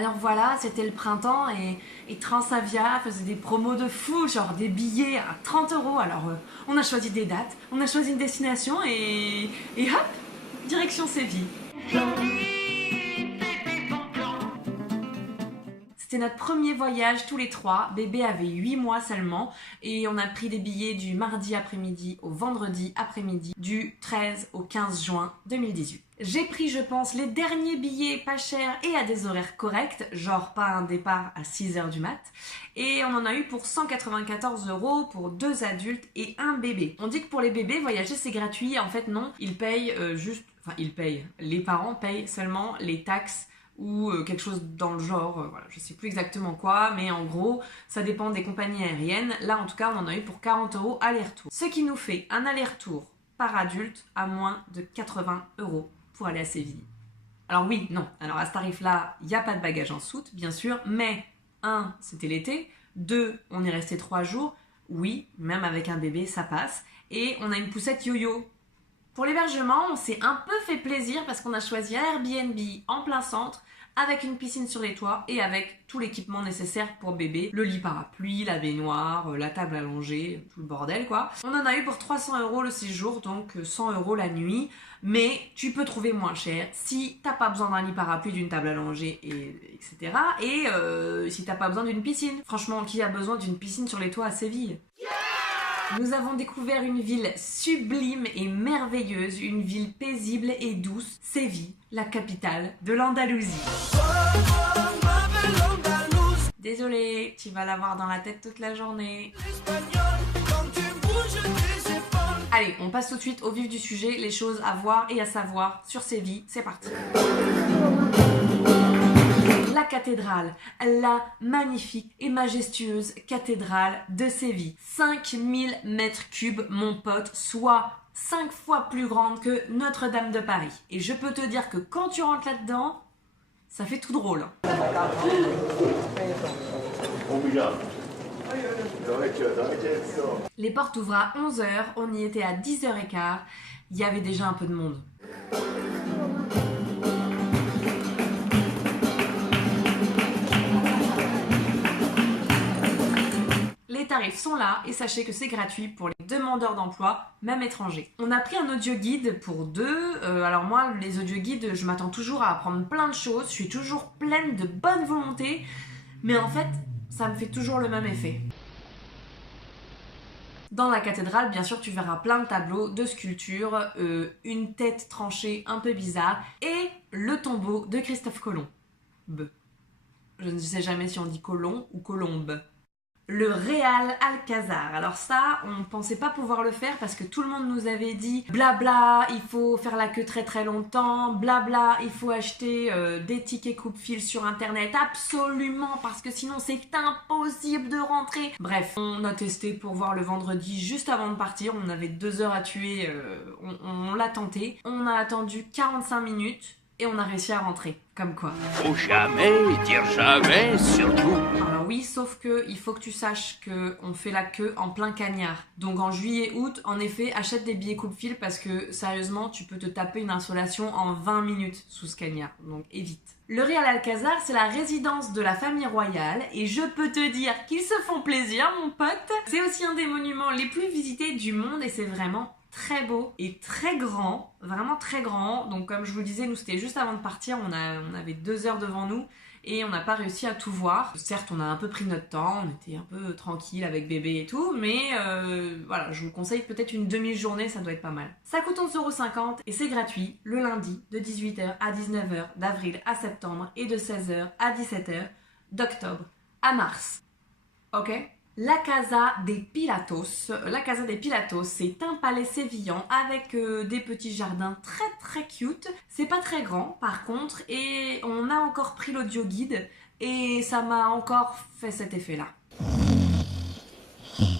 Alors voilà, c'était le printemps et Transavia faisait des promos de fou, genre des billets à 30 €. Alors on a choisi des dates, on a choisi une destination et hop, direction Séville. C'était notre premier voyage tous les trois, bébé avait 8 mois seulement et on a pris des billets du mardi après-midi au vendredi après-midi du 13 au 15 juin 2018. J'ai pris, je pense, les derniers billets pas chers et à des horaires corrects, genre pas un départ à 6 h du mat, et on en a eu pour 194 € pour 2 adultes et un bébé. On dit que pour les bébés, voyager c'est gratuit, en fait non, ils payent les parents payent seulement les taxes ou quelque chose dans le genre, voilà, je sais plus exactement quoi, mais en gros, ça dépend des compagnies aériennes. Là, en tout cas, on en a eu pour 40 € aller-retour. Ce qui nous fait un aller-retour par adulte à moins de 80 € pour aller à Séville. Alors oui, non, alors à ce tarif-là, il n'y a pas de bagages en soute, bien sûr, mais 1, c'était l'été, 2, on est resté 3 jours, oui, même avec un bébé, ça passe, et on a une poussette yo-yo. Pour l'hébergement, on s'est un peu fait plaisir parce qu'on a choisi un Airbnb en plein centre, avec une piscine sur les toits et avec tout l'équipement nécessaire pour bébé, le lit parapluie, la baignoire, la table allongée, tout le bordel quoi. On en a eu pour 300 € le séjour, donc 100 € la nuit, mais tu peux trouver moins cher si t'as pas besoin d'un lit parapluie, d'une table allongée, etc. Et si t'as pas besoin d'une piscine. Franchement, qui a besoin d'une piscine sur les toits à Séville ? Nous avons découvert une ville sublime et merveilleuse, une ville paisible et douce, Séville, la capitale de l'Andalousie. Désolée, tu vas l'avoir dans la tête toute la journée. Allez, on passe tout de suite au vif du sujet, les choses à voir et à savoir sur Séville, c'est parti. La cathédrale, la magnifique et majestueuse cathédrale de Séville. 5000 m3, mon pote, soit 5 fois plus grande que Notre-Dame de Paris. Et je peux te dire que quand tu rentres là-dedans, ça fait tout drôle. Les portes ouvrent à 11 h, on y était à 10 h 15, il y avait déjà un peu de monde. Les tarifs sont là et sachez que c'est gratuit pour les demandeurs d'emploi, même étrangers. On a pris un audio guide pour 2. Alors moi, les audio guides, je m'attends toujours à apprendre plein de choses. Je suis toujours pleine de bonne volonté. Mais en fait, ça me fait toujours le même effet. Dans la cathédrale, bien sûr, tu verras plein de tableaux, de sculptures, une tête tranchée un peu bizarre et le tombeau de Christophe Colomb. Je ne sais jamais si on dit Colomb ou Colombe. Le Real Alcazar. Alors ça, on pensait pas pouvoir le faire parce que tout le monde nous avait dit blabla, il faut faire la queue très très longtemps, blabla, il faut acheter des tickets coupe-fil sur internet, absolument, parce que sinon c'est impossible de rentrer. Bref, on a testé pour voir le vendredi juste avant de partir, on avait 2 heures à tuer, on l'a tenté. On a attendu 45 minutes et on a réussi à rentrer, comme quoi. Faut jamais dire jamais, surtout. Alors oui, sauf que il faut que tu saches qu'on fait la queue en plein cagnard. Donc en juillet-août, en effet, achète des billets coupe-fil parce que sérieusement, tu peux te taper une insolation en 20 minutes sous ce cagnard. Donc évite. Le Real Alcazar, c'est la résidence de la famille royale et je peux te dire qu'ils se font plaisir, mon pote. C'est aussi un des monuments les plus visités du monde et c'est vraiment très beau et très grand, vraiment très grand. Donc comme je vous le disais, nous c'était juste avant de partir, on avait 2 heures devant nous et on n'a pas réussi à tout voir. Certes, on a un peu pris notre temps, on était un peu tranquille avec bébé et tout, mais voilà, je vous conseille peut-être une demi-journée, ça doit être pas mal. Ça coûte 11,50 € et c'est gratuit le lundi de 18 h à 19 h, d'avril à septembre et de 16 h à 17 h, d'octobre à mars. Ok ? La Casa des Pilatos. La Casa des Pilatos, c'est un palais sévillan avec des petits jardins très très cute. C'est pas très grand par contre et on a encore pris l'audio guide et ça m'a encore fait cet effet-là.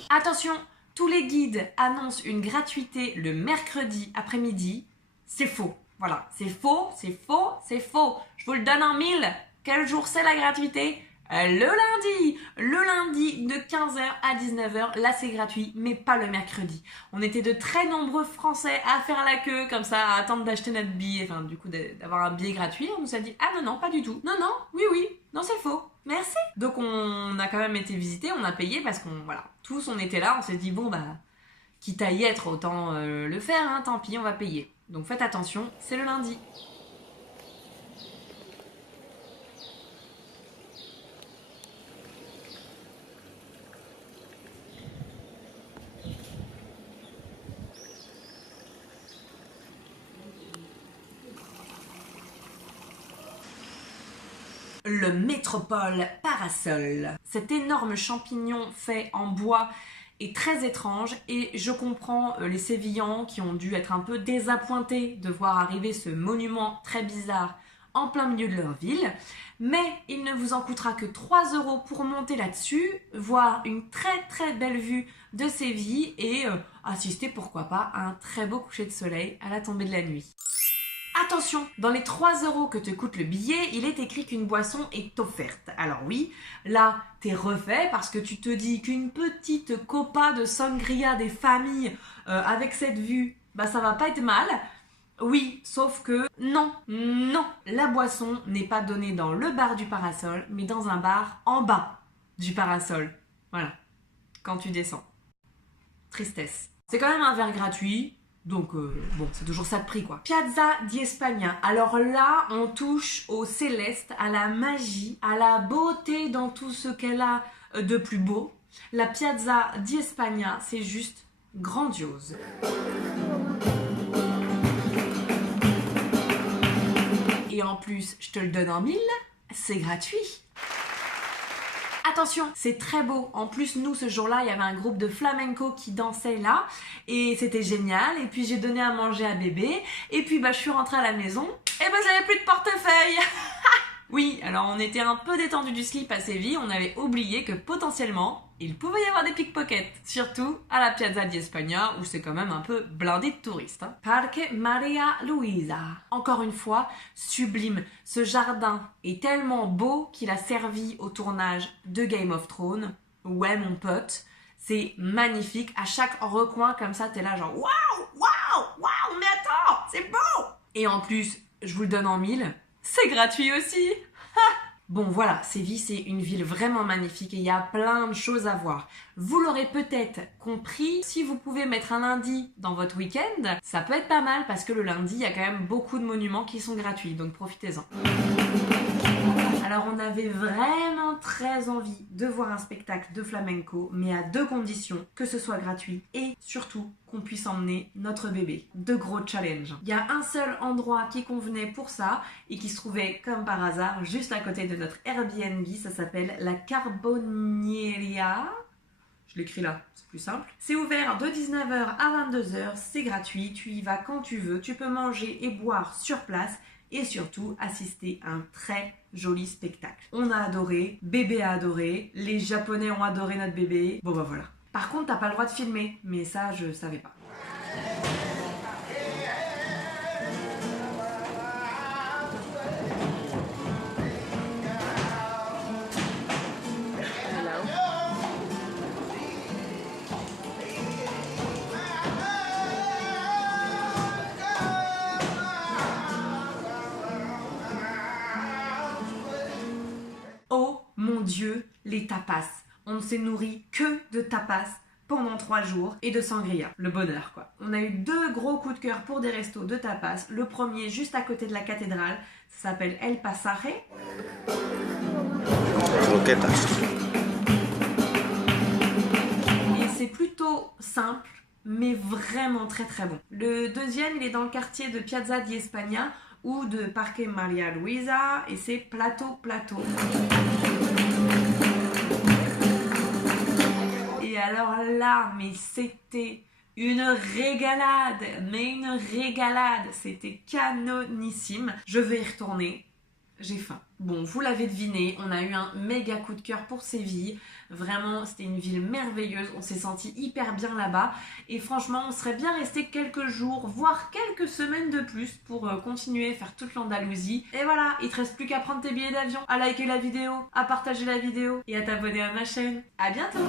Attention, tous les guides annoncent une gratuité le mercredi après-midi. C'est faux. Voilà, c'est faux, c'est faux, c'est faux. Je vous le donne en 1000. Quel jour c'est la gratuité ? Le lundi de 15 h à 19 h, là c'est gratuit, mais pas le mercredi. On était de très nombreux Français à faire la queue, comme ça, à attendre d'acheter notre billet, enfin du coup d'avoir un billet gratuit. On nous a dit, ah non, pas du tout. Non, oui, non, Donc on a quand même été visiter, on a payé parce qu'on, voilà, tous on était là, on s'est dit bon bah, quitte à y être, autant le faire, hein, tant pis, on va payer. Donc faites attention, c'est le lundi. Le métropole parasol. Cet énorme champignon fait en bois est très étrange et je comprends les Sévillans qui ont dû être un peu désappointés de voir arriver ce monument très bizarre en plein milieu de leur ville, mais il ne vous en coûtera que 3 € pour monter là-dessus, voir une très belle vue de Séville et assister pourquoi pas à un très beau coucher de soleil à la tombée de la nuit. Attention, dans les 3 € que te coûte le billet, il est écrit qu'une boisson est offerte. Alors oui, là, t'es refait parce que tu te dis qu'une petite copa de sangria des familles avec cette vue, bah ça va pas être mal. Oui, sauf que non, la boisson n'est pas donnée dans le bar du parasol, mais dans un bar en bas du parasol. Voilà, quand tu descends. Tristesse. C'est quand même un verre gratuit. Donc, bon, c'est toujours ça de prix, quoi. Piazza di España. Alors là, on touche au céleste, à la magie, à la beauté dans tout ce qu'elle a de plus beau. La Piazza di España, c'est juste grandiose. Et en plus, je te le donne en 1000, c'est gratuit. Attention, c'est très beau. En plus, nous, ce jour-là, il y avait un groupe de flamenco qui dansait là. Et c'était génial. Et puis, j'ai donné à manger à bébé. Et puis, bah, je suis rentrée à la maison. Et bah, j'avais plus de portefeuille. Oui, alors on était un peu détendu du slip à Séville. On avait oublié que potentiellement, il pouvait y avoir des pickpockets. Surtout à la Piazza di España, où c'est quand même un peu blindé de touristes. Hein. Parque Maria Luisa. Encore une fois, sublime. Ce jardin est tellement beau qu'il a servi au tournage de Game of Thrones. Ouais, mon pote, c'est magnifique. À chaque recoin comme ça, t'es là genre waouh, mais attends, c'est beau. Et en plus, je vous le donne en 1000, c'est gratuit aussi. Bon voilà, Séville c'est une ville vraiment magnifique et il y a plein de choses à voir. Vous l'aurez peut-être compris, si vous pouvez mettre un lundi dans votre week-end, ça peut être pas mal parce que le lundi il y a quand même beaucoup de monuments qui sont gratuits, donc profitez-en. Alors on avait vraiment très envie de voir un spectacle de flamenco, mais à 2 conditions, que ce soit gratuit et surtout qu'on puisse emmener notre bébé. 2 gros challenges. Il y a un seul endroit qui convenait pour ça et qui se trouvait comme par hasard juste à côté de notre Airbnb, ça s'appelle la Carbonieria. Je l'écris là, c'est plus simple. C'est ouvert de 19h à 22h, c'est gratuit, tu y vas quand tu veux, tu peux manger et boire sur place et surtout assister à un très joli spectacle. On a adoré, bébé a adoré, les Japonais ont adoré notre bébé. Bon bah voilà. Par contre, t'as pas le droit de filmer, mais ça je savais pas. Oh mon Dieu, les tapas. On ne s'est nourri que de tapas pendant 3 jours et de sangria. Le bonheur, quoi. On a eu 2 gros coups de cœur pour des restos de tapas. Le premier, juste à côté de la cathédrale, ça s'appelle El Pasaje. Croquetas. Et c'est plutôt simple, mais vraiment très bon. Le deuxième, il est dans le quartier de Piazza di España ou de Parque Maria Luisa et c'est Plato. Et alors là, mais c'était une régalade, c'était canonissime. Je vais y retourner, j'ai faim. Bon, vous l'avez deviné, on a eu un méga coup de cœur pour Séville. Vraiment, c'était une ville merveilleuse, on s'est senti hyper bien là-bas. Et franchement, on serait bien resté quelques jours, voire quelques semaines de plus pour continuer à faire toute l'Andalousie. Et voilà, il te reste plus qu'à prendre tes billets d'avion, à liker la vidéo, à partager la vidéo et à t'abonner à ma chaîne. À bientôt!